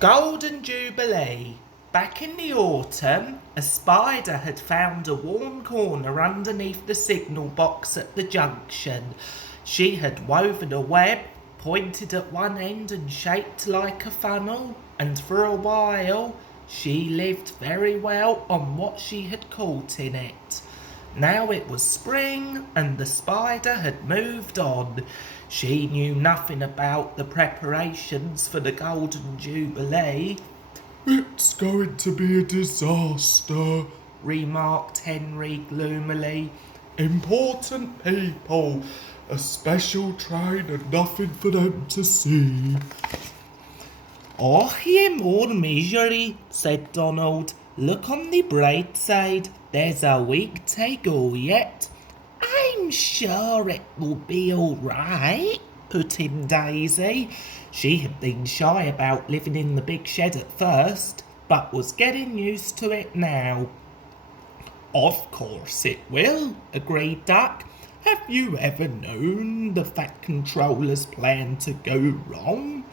Golden Jubilee. Back in the autumn, a spider had found a warm corner underneath the signal box at the junction. She had woven a web, pointed at one end and shaped like a funnel, and for a while she lived very well on what she had caught in it. Now it was spring, and the spider had moved on. She knew nothing about the preparations for the Golden Jubilee. "It's going to be a disaster," remarked Henry gloomily. "Important people, a special train and nothing for them to see." "Oh, ye more misery," said Donald. "Look on the bright side, there's a week to go yet." "I'm sure it will be all right," put in Daisy. She had been shy about living in the big shed at first, but was getting used to it now. "Of course it will," agreed Duck. "Have you ever known the Fat Controller's plan to go wrong?"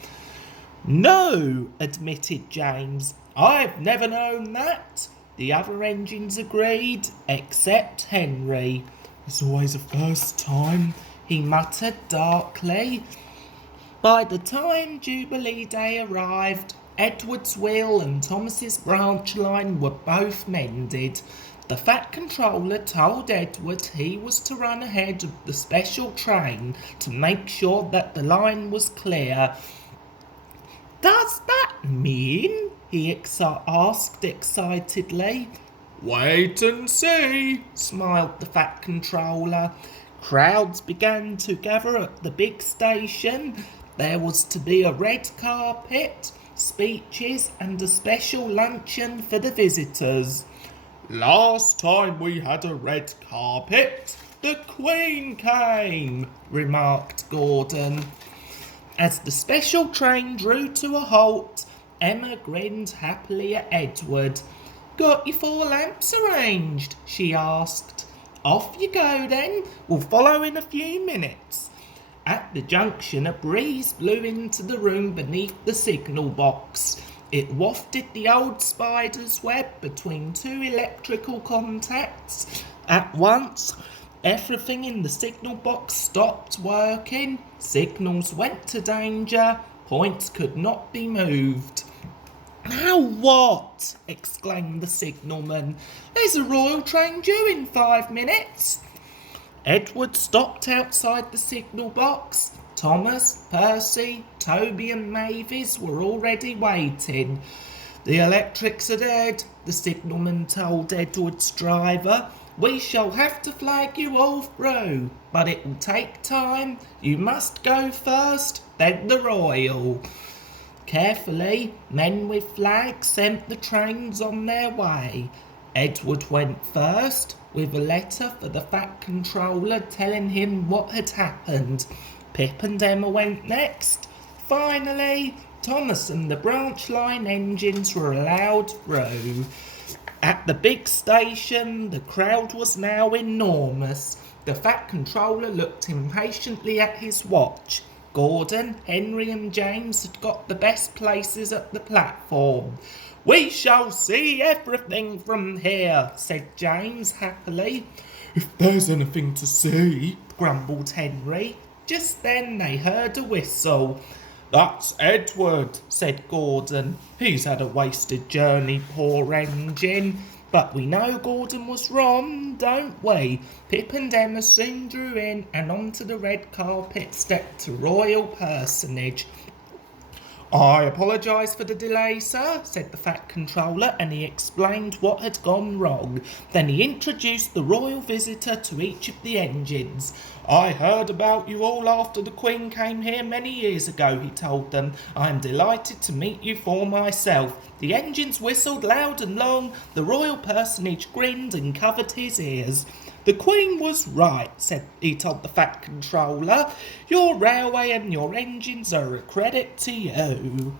"No," admitted James. "I've never known that." The other engines agreed, except Henry. "It's always a first time," he muttered darkly. By the time Jubilee Day arrived, Edward's wheel and Thomas's branch line were both mended. The Fat Controller told Edward he was to run ahead of the special train to make sure that the line was clear. "Does that mean?" he asked excitedly. "Wait and see," smiled the Fat Controller. Crowds began to gather at the big station. There was to be a red carpet, speeches, and a special luncheon for the visitors. "Last time we had a red carpet, the Queen came," remarked Gordon. As the special train drew to a halt, Emma grinned happily at Edward. "Got your 4 lamps arranged?" she asked. "Off you go then, we'll follow in a few minutes." At the junction, a breeze blew into the room beneath the signal box. It wafted the old spider's web between 2 electrical contacts. At once, everything in the signal box stopped working. Signals went to danger. Points could not be moved. "Now what?" exclaimed the signalman. "There's a royal train due in 5 minutes." Edward stopped outside the signal box. Thomas, Percy, Toby and Mavis were already waiting. "The electrics are dead," the signalman told Edward's driver. "We shall have to flag you all through, but it will take time. You must go first, then the royal." Carefully, men with flags sent the trains on their way. Edward went first, with a letter for the Fat Controller telling him what had happened. Pip and Emma went next. Finally, Thomas and the branch line engines were allowed through. At the big station, the crowd was now enormous. The Fat Controller looked impatiently at his watch. Gordon, Henry and James had got the best places at the platform. "We shall see everything from here," said James happily. "If there's anything to see," grumbled Henry. Just then they heard a whistle. "That's Edward," said Gordon. "He's had a wasted journey, poor engine." But we know Gordon was wrong, don't we? Pip and Emma soon drew in, and onto the red carpet stepped a royal personage. "I apologise for the delay, sir," said the Fat Controller, and he explained what had gone wrong. Then he introduced the royal visitor to each of the engines. "I heard about you all after the Queen came here many years ago," he told them. "I am delighted to meet you for myself." The engines whistled loud and long. The royal personage grinned and covered his ears. "The Queen was right," he told the Fat Controller. "Your railway and your engines are a credit to you."